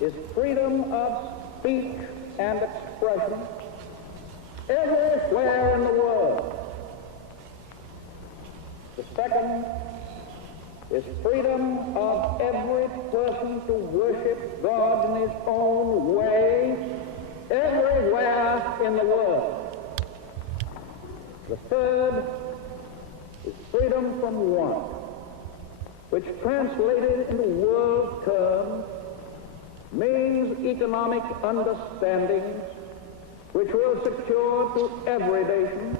is freedom of speech and expression everywhere in the world. The second is freedom of every person to worship God in his own way everywhere in the world. The third is freedom from want, which translated into world terms means economic understandings which will secure to every nation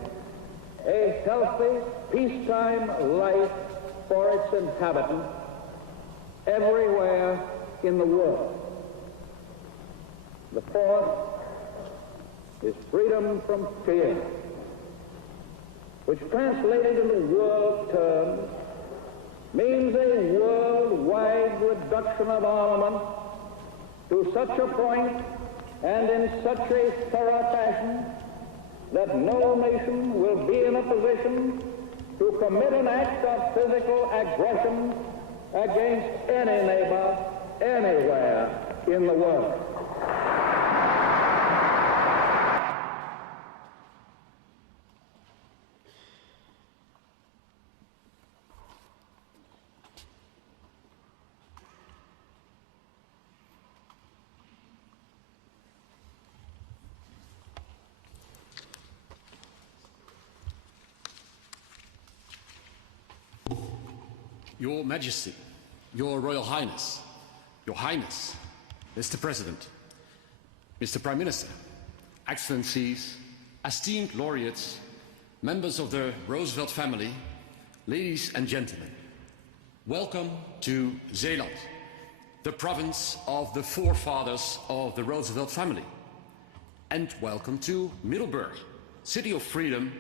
a healthy, peacetime life for its inhabitants everywhere in the world. The fourth is freedom from fear, which translated into world terms means a worldwide reduction of armament to such a point and in such a thorough fashion that no nation will be in a position to commit an act of physical aggression against any neighbor anywhere in the world. Your Majesty, Your Royal Highness, Mr. President, Mr. Prime Minister, Excellencies, esteemed laureates, members of the Roosevelt family, ladies and gentlemen, welcome to Zeeland, the province of the forefathers of the Roosevelt family, and welcome to Middelburg, city of freedom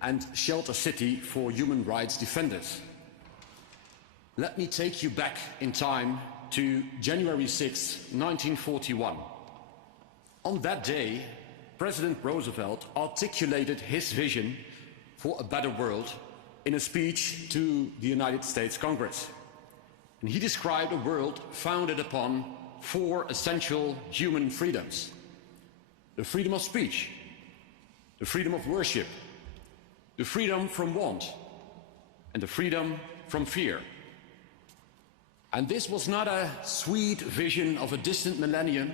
and shelter city for human rights defenders. Let me take you back in time to January 6, 1941. On that day, President Roosevelt articulated his vision for a better world in a speech to the United States Congress. And he described a world founded upon 4 essential human freedoms: the freedom of speech, the freedom of worship, the freedom from want, and the freedom from fear. And this was not a sweet vision of a distant millennium.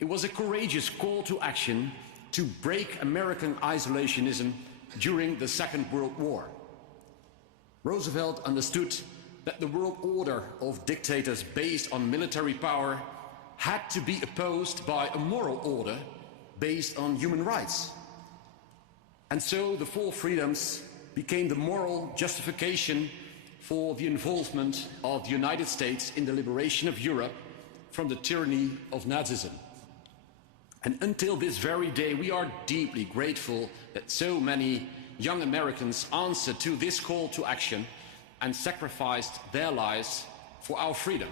It was a courageous call to action to break American isolationism during the Second World War. Roosevelt understood that the world order of dictators based on military power had to be opposed by a moral order based on human rights. And so the 4 freedoms became the moral justification for the involvement of the United States in the liberation of Europe from the tyranny of Nazism. And until this very day, we are deeply grateful that so many young Americans answered to this call to action and sacrificed their lives for our freedom.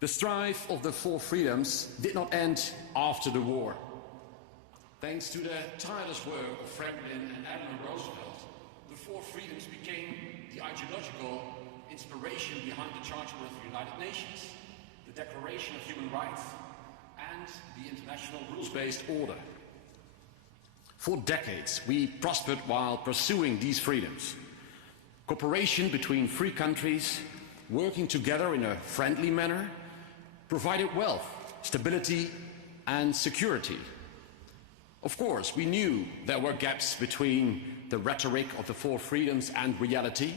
The strife of the 4 freedoms did not end after the war. Thanks to the tireless work of Franklin and Eleanor Roosevelt, the 4 freedoms became the ideological inspiration behind the Charter of the United Nations, the Declaration of Human Rights, and the International Rules-Based Order. For decades, we prospered while pursuing these freedoms. Cooperation between free countries, working together in a friendly manner, provided wealth, stability, and security. Of course, we knew there were gaps between the rhetoric of the 4 freedoms and reality.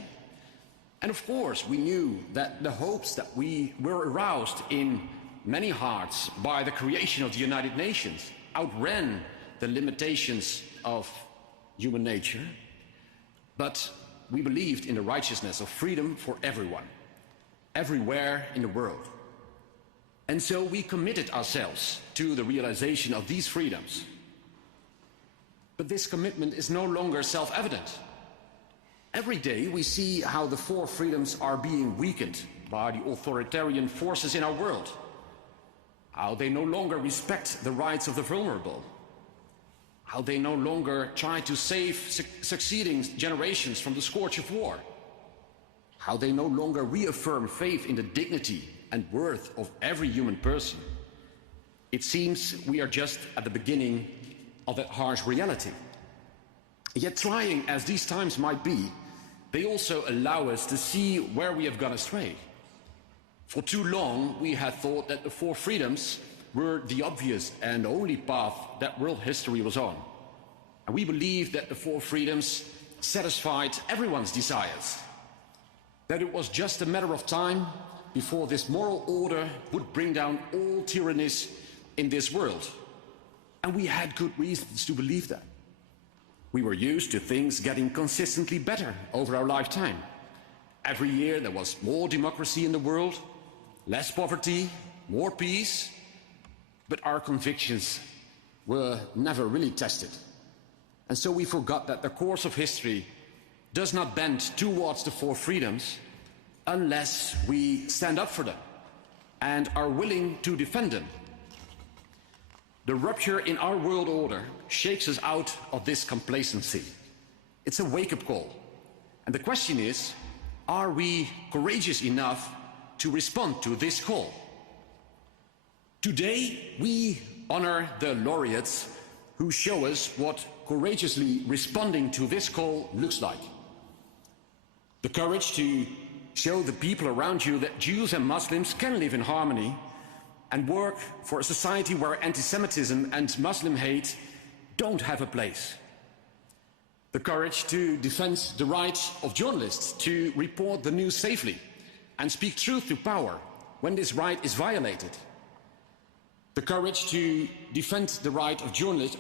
And of course, we knew that the hopes that we were aroused in many hearts by the creation of the United Nations outran the limitations of human nature. But we believed in the righteousness of freedom for everyone, everywhere in the world. And so we committed ourselves to the realization of these freedoms. But this commitment is no longer self-evident. Every day we see how the 4 freedoms are being weakened by the authoritarian forces in our world, how they no longer respect the rights of the vulnerable, how they no longer try to save succeeding generations from the scourge of war, how they no longer reaffirm faith in the dignity and worth of every human person, it seems we are just at the beginning of that harsh reality. Yet trying as these times might be, they also allow us to see where we have gone astray. For too long, we had thought that the four freedoms were the obvious and only path that world history was on. And we believed that the four freedoms satisfied everyone's desires, that it was just a matter of time before this moral order would bring down all tyrannies in this world. And we had good reasons to believe that. We were used to things getting consistently better over our lifetime. Every year there was more democracy in the world, less poverty, more peace, but our convictions were never really tested. And so we forgot that the course of history does not bend towards the four freedoms unless we stand up for them and are willing to defend them. The rupture in our world order shakes us out of this complacency. It's a wake-up call. And the question is, are we courageous enough to respond to this call? Today, we honor the laureates who show us what courageously responding to this call looks like. The courage to show the people around you that Jews and Muslims can live in harmony and work for a society where anti-Semitism and Muslim hate don't have a place. The courage to defend the right of journalists to report the news safely and speak truth to power when this right is violated. The courage to defend the right of journalists,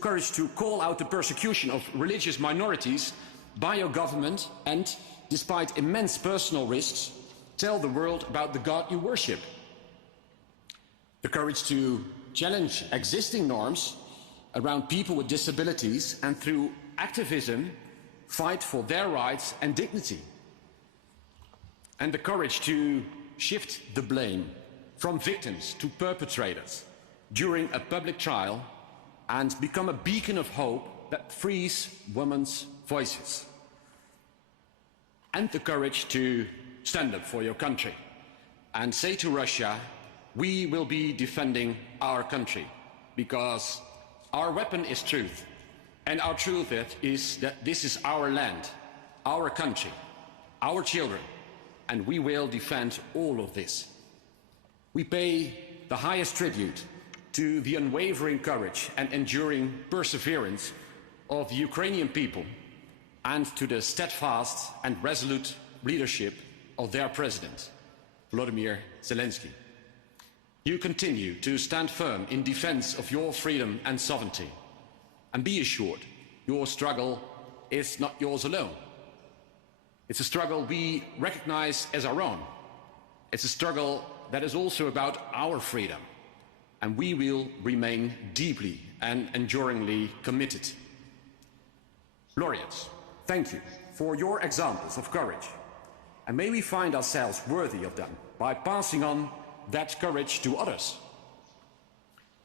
courage to call out the persecution of religious minorities by your government and, despite immense personal risks, tell the world about the God you worship. The courage to challenge existing norms around people with disabilities and through activism fight for their rights and dignity. And the courage to shift the blame from victims to perpetrators during a public trial and become a beacon of hope that frees women's voices. And the courage to stand up for your country and say to Russia, we will be defending our country because our weapon is truth. And our truth is that this is our land, our country, our children, and we will defend all of this. We pay the highest tribute to the unwavering courage and enduring perseverance of the Ukrainian people and to the steadfast and resolute leadership of their president, Volodymyr Zelenskyy. You continue to stand firm in defense of your freedom and sovereignty. And be assured, your struggle is not yours alone. It's a struggle we recognize as our own. It's a struggle that is also about our freedom. And we will remain deeply and enduringly committed. Laureates, thank you for your examples of courage. And may we find ourselves worthy of them by passing on that courage to others.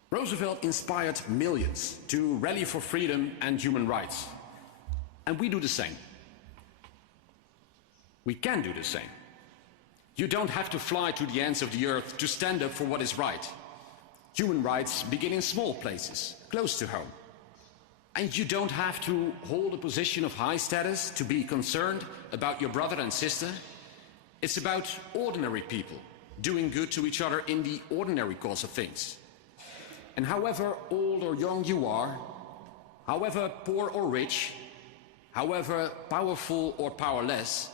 Roosevelt inspired millions to rally for freedom and human rights. And we do the same. We can do the same. You don't have to fly to the ends of the earth to stand up for what is right. Human rights begin in small places, close to home. And you don't have to hold a position of high status to be concerned about your brother and sister. It's about ordinary people doing good to each other in the ordinary course of things. And however old or young you are, however poor or rich, however powerful or powerless,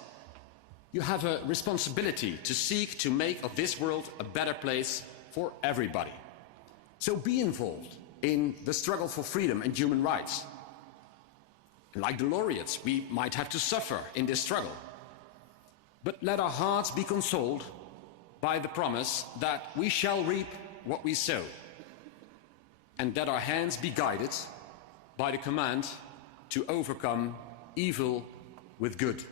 you have a responsibility to seek to make of this world a better place for everybody. So be involved in the struggle for freedom and human rights. Like the laureates, we might have to suffer in this struggle. But let our hearts be consoled by the promise that we shall reap what we sow, and that our hands be guided by the command to overcome evil with good.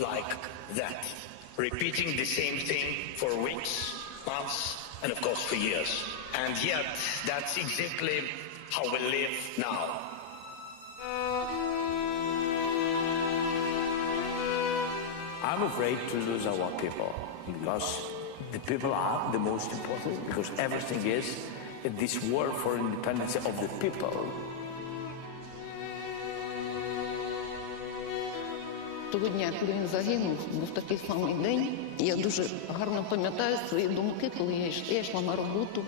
like that, repeating the same thing for weeks, months, and of course for years. And yet, that's exactly how we live now. I'm afraid to lose our people, because the people are the most important, because everything is this war for independence of the people. Того дня, коли він загинув, був такий самий день. Я дуже гарно пам'ятаю свої думки, коли я йшла на роботу.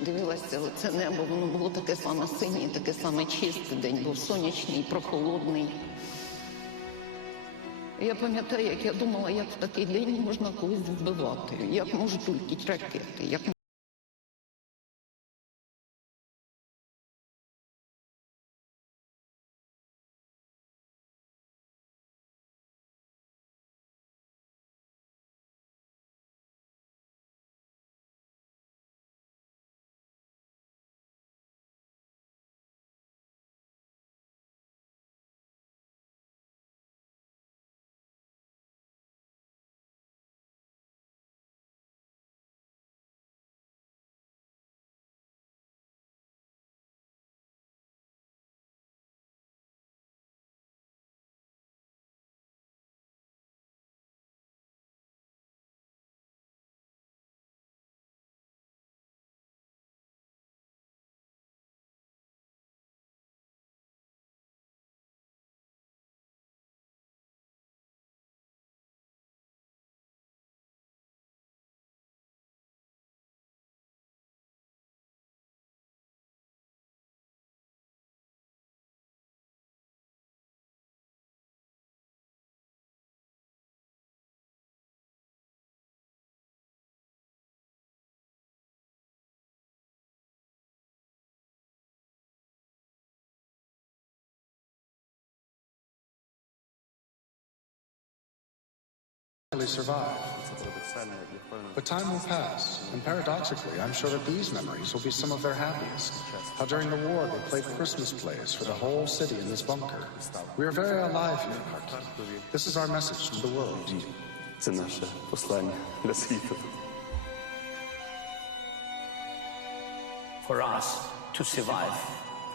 Дивилася це небо, воно було таке саме синє, таке саме чисте. День був сонячний, прохолодний. Я пам'ятаю, як я думала, як в такий день можна когось вбивати, як можуть летіти ракети, як survive. But time will pass, and paradoxically, I'm sure that these memories will be some of their happiest. How during the war they played Christmas plays for the whole city in this bunker. We are very alive here, Kharkiv. This is our message to the world. Це наше послання для світу. For us to survive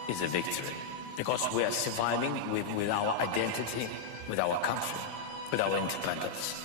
is a victory, because we are surviving with our identity, with our country, with our independence.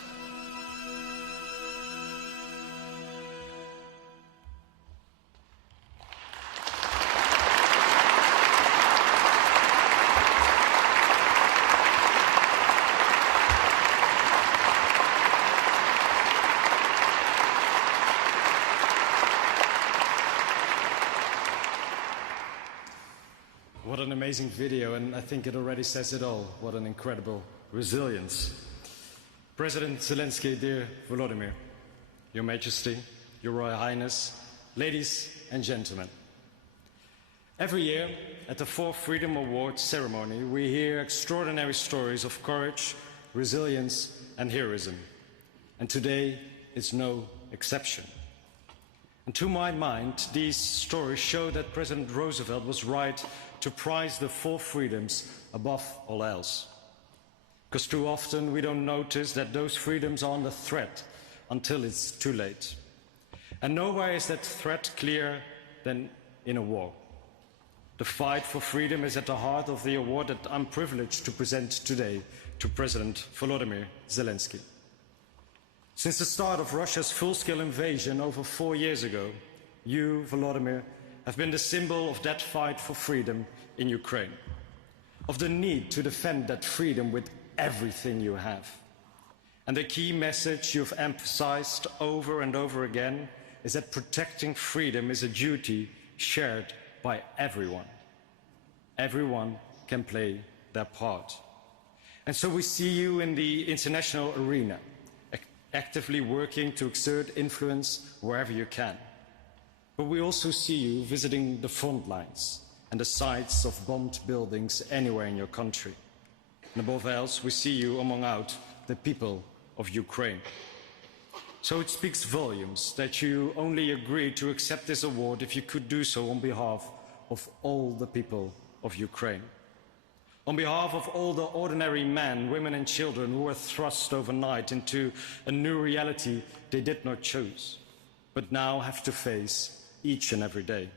What an amazing video, and I think it already says it all. What an incredible resilience. President Zelenskyy, dear Volodymyr, Your Majesty, Your Royal Highness, ladies and gentlemen. Every year at the 4th Freedom Awards ceremony, we hear extraordinary stories of courage, resilience and heroism. And today is no exception. And to my mind, these stories show that President Roosevelt was right to prize the 4 freedoms above all else. Because too often we don't notice that those freedoms are under threat until it's too late. And nowhere is that threat clearer than in a war. The fight for freedom is at the heart of the award that I'm privileged to present today to President Volodymyr Zelenskyy. Since the start of Russia's full-scale invasion over 4 years ago, you, Volodymyr, have been the symbol of that fight for freedom in Ukraine, of the need to defend that freedom with everything you have. And the key message you've emphasized over and over again is that protecting freedom is a duty shared by everyone. Everyone can play their part. And so we see you in the international arena, actively working to exert influence wherever you can. But we also see you visiting the front lines and the sites of bombed buildings anywhere in your country. And above else, we see you among the people of Ukraine. So it speaks volumes that you only agreed to accept this award if you could do so on behalf of all the people of Ukraine. On behalf of all the ordinary men, women and children who were thrust overnight into a new reality they did not choose, but now have to face each and every day.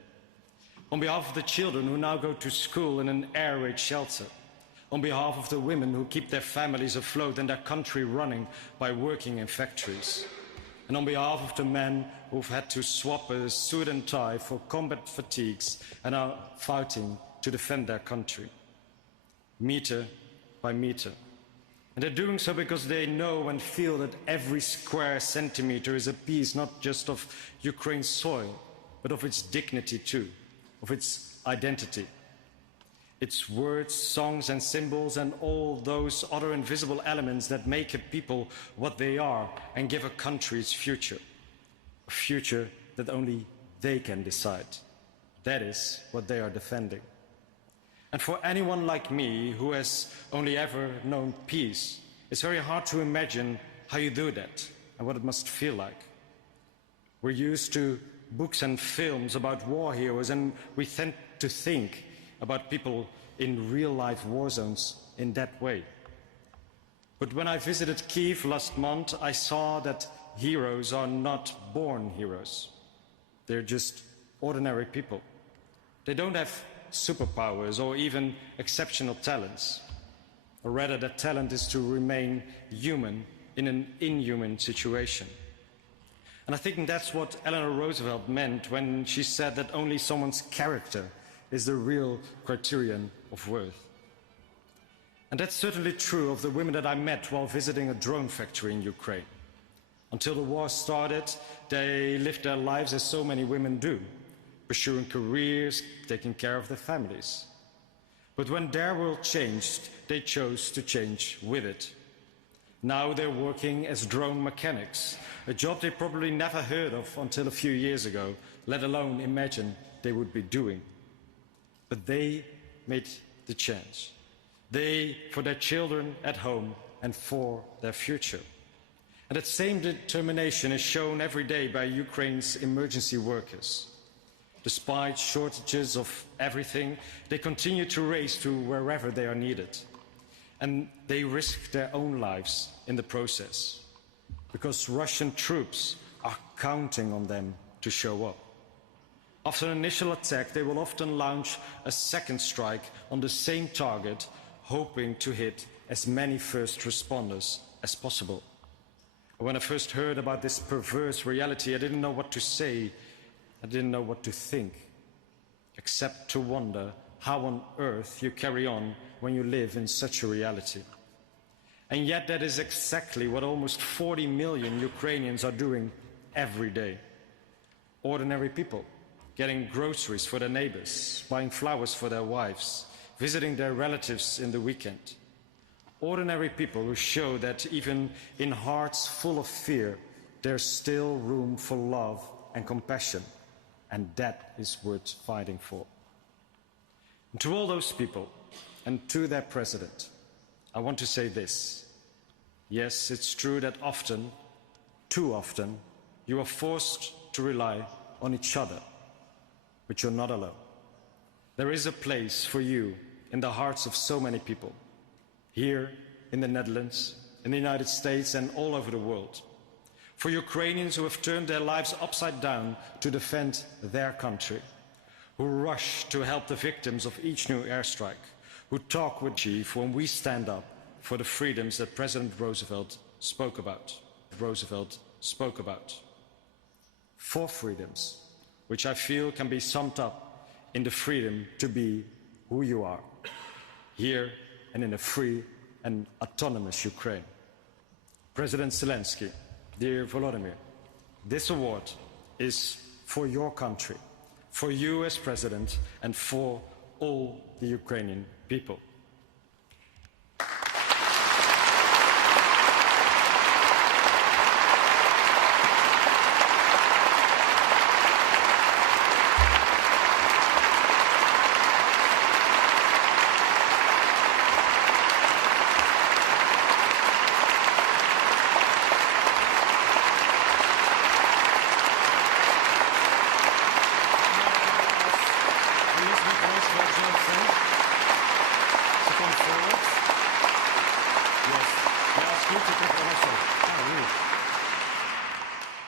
On behalf of the children who now go to school in an air raid shelter. On behalf of the women who keep their families afloat and their country running by working in factories. And on behalf of the men who've had to swap a suit and tie for combat fatigues and are fighting to defend their country. Meter by meter. And they're doing so because they know and feel that every square centimeter is a piece not just of Ukraine's soil, but of its dignity too, of its identity. Its words, songs and symbols and all those other invisible elements that make a people what they are and give a country its future. A future that only they can decide. That is what they are defending. And for anyone like me who has only ever known peace, it's very hard to imagine how you do that and what it must feel like. We're used to books and films about war heroes, and we tend to think about people in real-life war zones in that way. But when I visited Kyiv last month, I saw that heroes are not born heroes. They're just ordinary people. They don't have superpowers or even exceptional talents. Or rather, that talent is to remain human in an inhuman situation. And I think that's what Eleanor Roosevelt meant when she said that only someone's character is the real criterion of worth. And that's certainly true of the women that I met while visiting a drone factory in Ukraine. Until the war started, they lived their lives as so many women do, pursuing careers, taking care of their families. But when their world changed, they chose to change with it. Now they're working as drone mechanics, a job they probably never heard of until a few years ago, let alone imagine they would be doing. But they made the change. They, for their children at home and for their future. And that same determination is shown every day by Ukraine's emergency workers. Despite shortages of everything, they continue to race to wherever they are needed. And they risk their own lives in the process, because Russian troops are counting on them to show up. After an initial attack, they will often launch a second strike on the same target, hoping to hit as many first responders as possible. When I first heard about this perverse reality, I didn't know what to say. I didn't know what to think, except to wonder how on earth you carry on when you live in such a reality. And yet that is exactly what almost 40 million Ukrainians are doing every day. Ordinary people, getting groceries for their neighbors, buying flowers for their wives, visiting their relatives in the weekend. Ordinary people who show that even in hearts full of fear, there's still room for love and compassion. And that is worth fighting for. And to all those people, and to their president, I want to say this. Yes, it's true that often, too often, you are forced to rely on each other, but you're not alone. There is a place for you in the hearts of so many people, here in the Netherlands, in the United States, and all over the world. For Ukrainians who have turned their lives upside down to defend their country, who rush to help the victims of each new airstrike, who talk with chief when we stand up for the freedoms that President Roosevelt spoke about. For freedoms, which I feel can be summed up in the freedom to be who you are, here and in a free and autonomous Ukraine. President Zelenskyy, dear Volodymyr, this award is for your country, for you as president, and for all the Ukrainian people.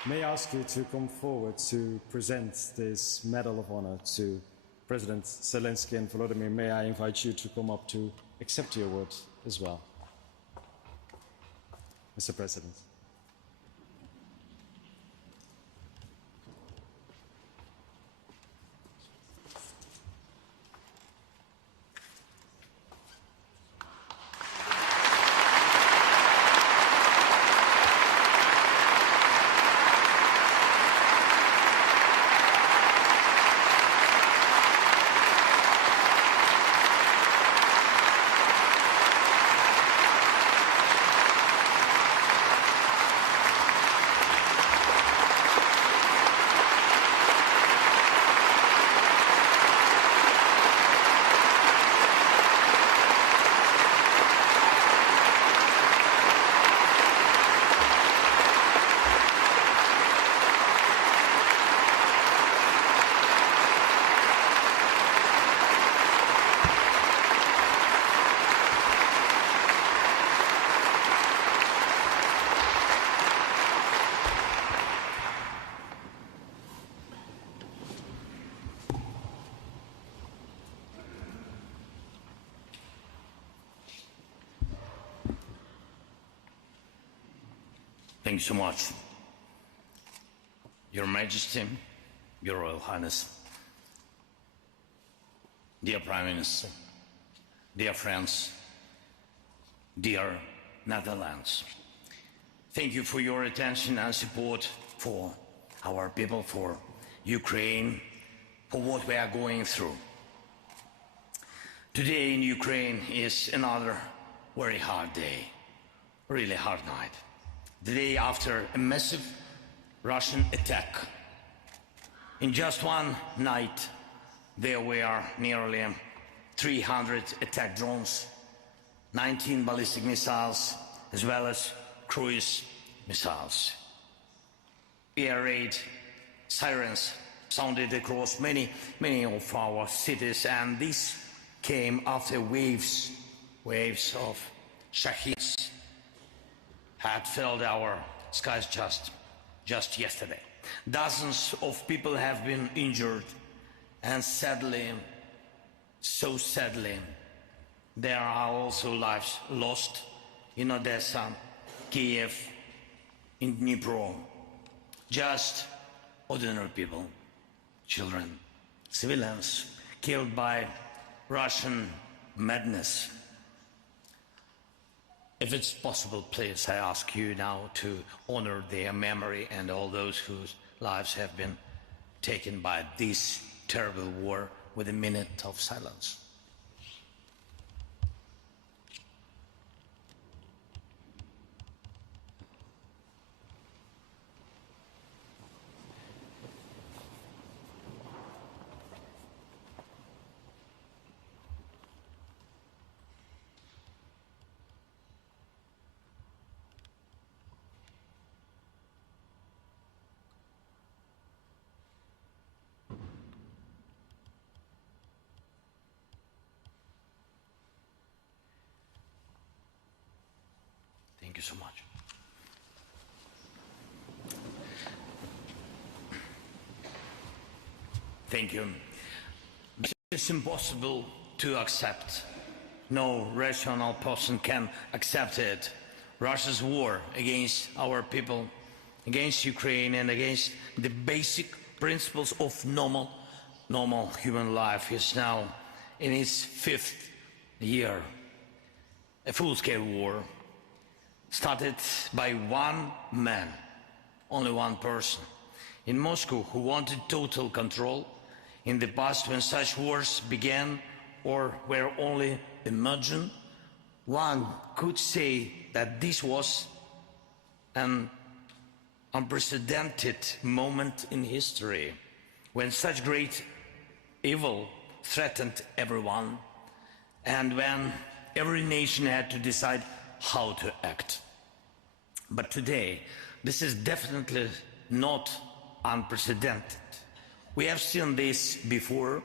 May I ask you to come forward to present this Medal of Honor to President Zelenskyy and Volodymyr? May I invite you to come up to accept the award as well, Mr. President. Thank you so much. Your Majesty, Your Royal Highness, dear Prime Minister, dear friends, dear Netherlands, thank you for your attention and support for our people, for Ukraine, for what we are going through. Today in Ukraine is another very hard day, really hard night. The day after a massive Russian attack. In just one night, there were nearly 300 attack drones, 19 ballistic missiles, as well as cruise missiles. Air raid sirens sounded across many of our cities, and this came after waves of shaheeds had filled our skies just yesterday. Dozens of people have been injured, and sadly, so sadly, there are also lives lost in Odessa, Kiev, in Dnipro. Just ordinary people, children, civilians killed by Russian madness. If it's possible, please, I ask you now to honor their memory and all those whose lives have been taken by this terrible war with a minute of silence. Thank you so much. Thank you. It's impossible to accept. No rational person can accept it. Russia's war against our people, against Ukraine, and against the basic principles of normal human life is now in its 5th year. A full-scale war started by one man, only one person, in Moscow, who wanted total control. In the past, when such wars began or were only imagined, one could say that this was an unprecedented moment in history, when such great evil threatened everyone, and when every nation had to decide how to act. But today, this is definitely not unprecedented. We have seen this before: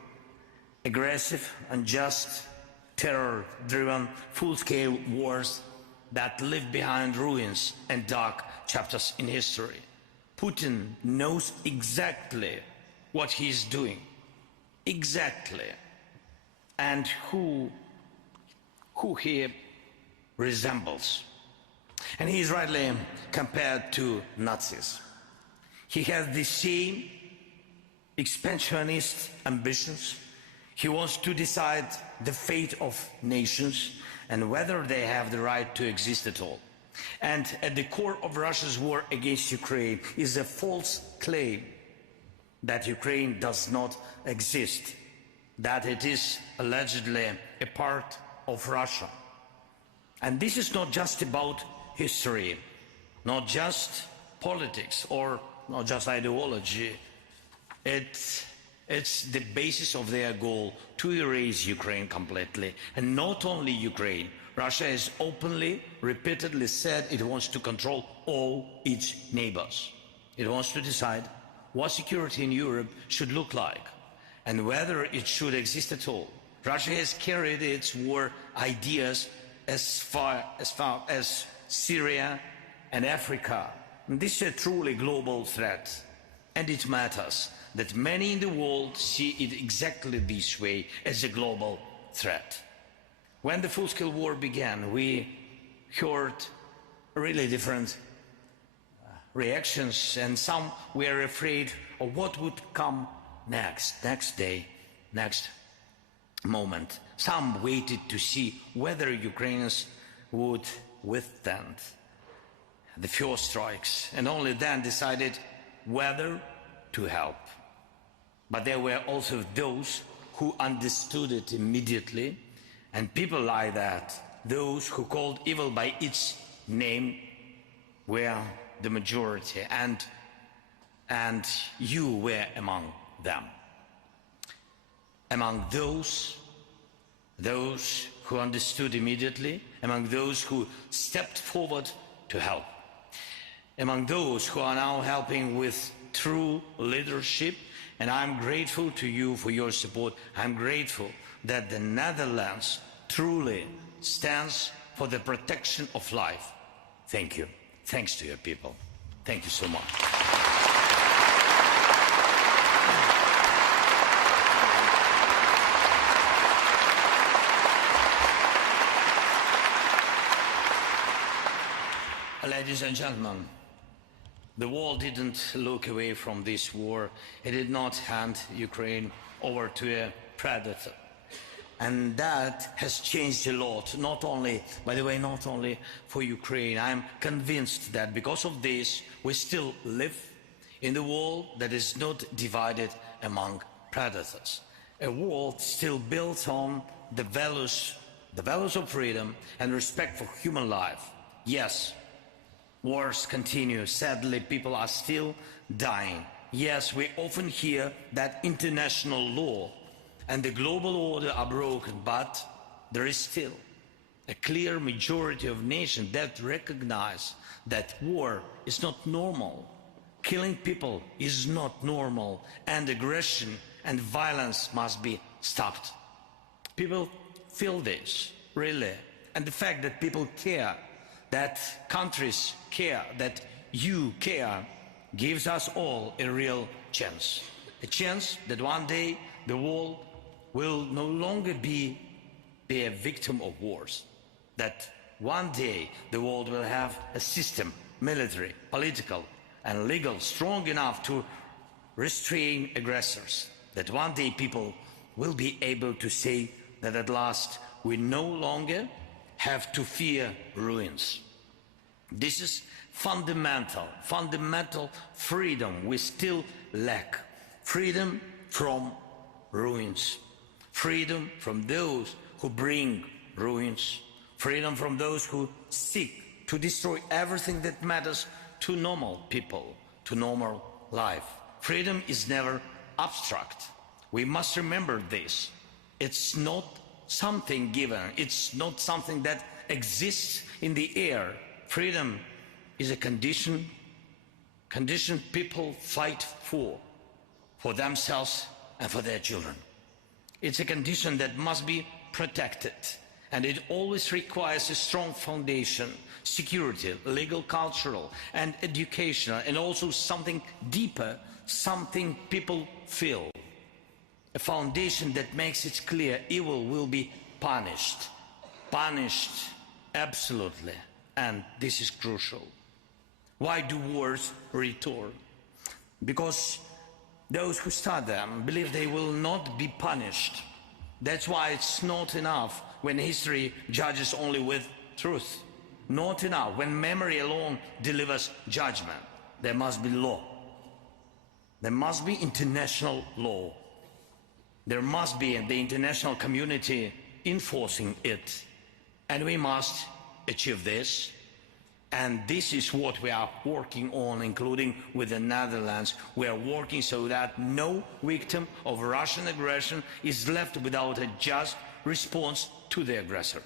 aggressive, unjust, terror-driven, full-scale wars that leave behind ruins and dark chapters in history. Putin knows exactly what he's doing, exactly, and who he resembles. And he is rightly compared to Nazis. He has the same expansionist ambitions. He wants to decide the fate of nations and whether they have the right to exist at all. And at the core of Russia's war against Ukraine is a false claim that Ukraine does not exist, that it is allegedly a part of Russia. And this is not just about history, not just politics or not just ideology. It's the basis of their goal to erase Ukraine completely. And not only Ukraine. Russia has openly, repeatedly said it wants to control all its neighbors. It wants to decide what security in Europe should look like and whether it should exist at all. Russia has carried its war ideas as far as Syria and Africa. And this is a truly global threat, and it matters that many in the world see it exactly this way, as a global threat. When the full-scale war began, we heard really different reactions, and some were afraid of what would come next day, next moment. Some waited to see whether Ukrainians would withstand the first strikes, and only then decided whether to help. But there were also those who understood it immediately, and people like that, those who called evil by its name, were the majority, and you were among them. Among those who understood immediately, among those who stepped forward to help, among those who are now helping with true leadership. And I'm grateful to you for your support. I'm grateful that the Netherlands truly stands for the protection of life. Thank you. Thanks to your people. Thank you so much. Ladies and gentlemen, the world didn't look away from this war. It did not hand Ukraine over to a predator. And that has changed a lot, not only, by the way, not only for Ukraine. I'm convinced that because of this, we still live in a world that is not divided among predators. A world still built on the values of freedom and respect for human life. Yes, wars continue. Sadly, people are still dying. Yes, we often hear that international law and the global order are broken, but there is still a clear majority of nations that recognize that war is not normal. Killing people is not normal, and aggression and violence must be stopped. People feel this, really, and the fact that people care, that countries care, that you care, gives us all a real chance. A chance that one day the world will no longer be a victim of wars. That one day the world will have a system, military, political and legal, strong enough to restrain aggressors. That one day people will be able to say that at last we no longer have to fear ruins. This is fundamental freedom we still lack. Freedom from ruins. Freedom from those who bring ruins. Freedom from those who seek to destroy everything that matters to normal people, to normal life. Freedom is never abstract. We must remember this. It's not something given. It's not something that exists in the air. Freedom is a condition people fight for themselves and for their children. It's a condition that must be protected, And it always requires a strong foundation, security, legal, cultural, and educational, and also something deeper, something people feel. A foundation that makes it clear evil will be punished. Punished, absolutely. And this is crucial. Why do wars return? Because those who start them believe they will not be punished. That's why it's not enough when history judges only with truth. Not enough when memory alone delivers judgment. There must be law. There must be international law. There must be the international community enforcing it. And we must achieve this. And this is what we are working on, including with the Netherlands. We are working so that no victim of Russian aggression is left without a just response to the aggressor.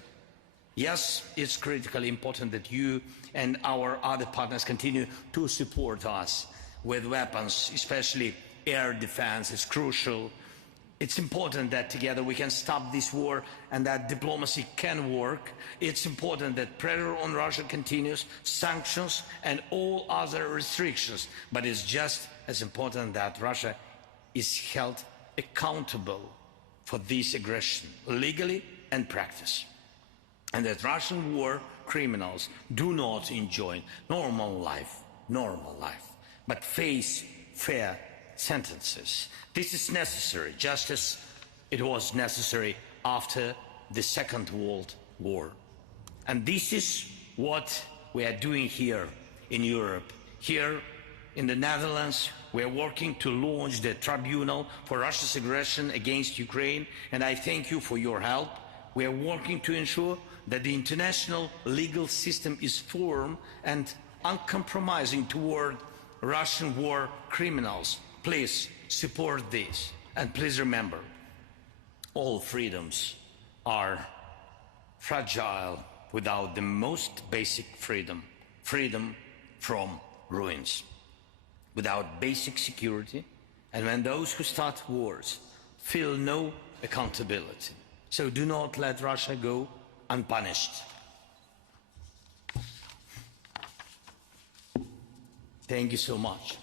Yes, it's critically important that you and our other partners continue to support us with weapons, especially air defense is crucial. It's important that together we can stop this war and that diplomacy can work. It's important that pressure on Russia continues, sanctions and all other restrictions. But it's just as important that Russia is held accountable for this aggression, legally and practice. And that Russian war criminals do not enjoy normal life, but face fair sentences. This is necessary, just as it was necessary after the Second World War. And this is what we are doing here in Europe. Here in the Netherlands, we are working to launch the tribunal for Russia's aggression against Ukraine, and I thank you for your help. We are working to ensure that the international legal system is firm and uncompromising toward Russian war criminals. Please support this. And please remember, all freedoms are fragile without the most basic freedom, freedom from ruins. Without basic security, and when those who start wars feel no accountability. So do not let Russia go unpunished. Thank you so much.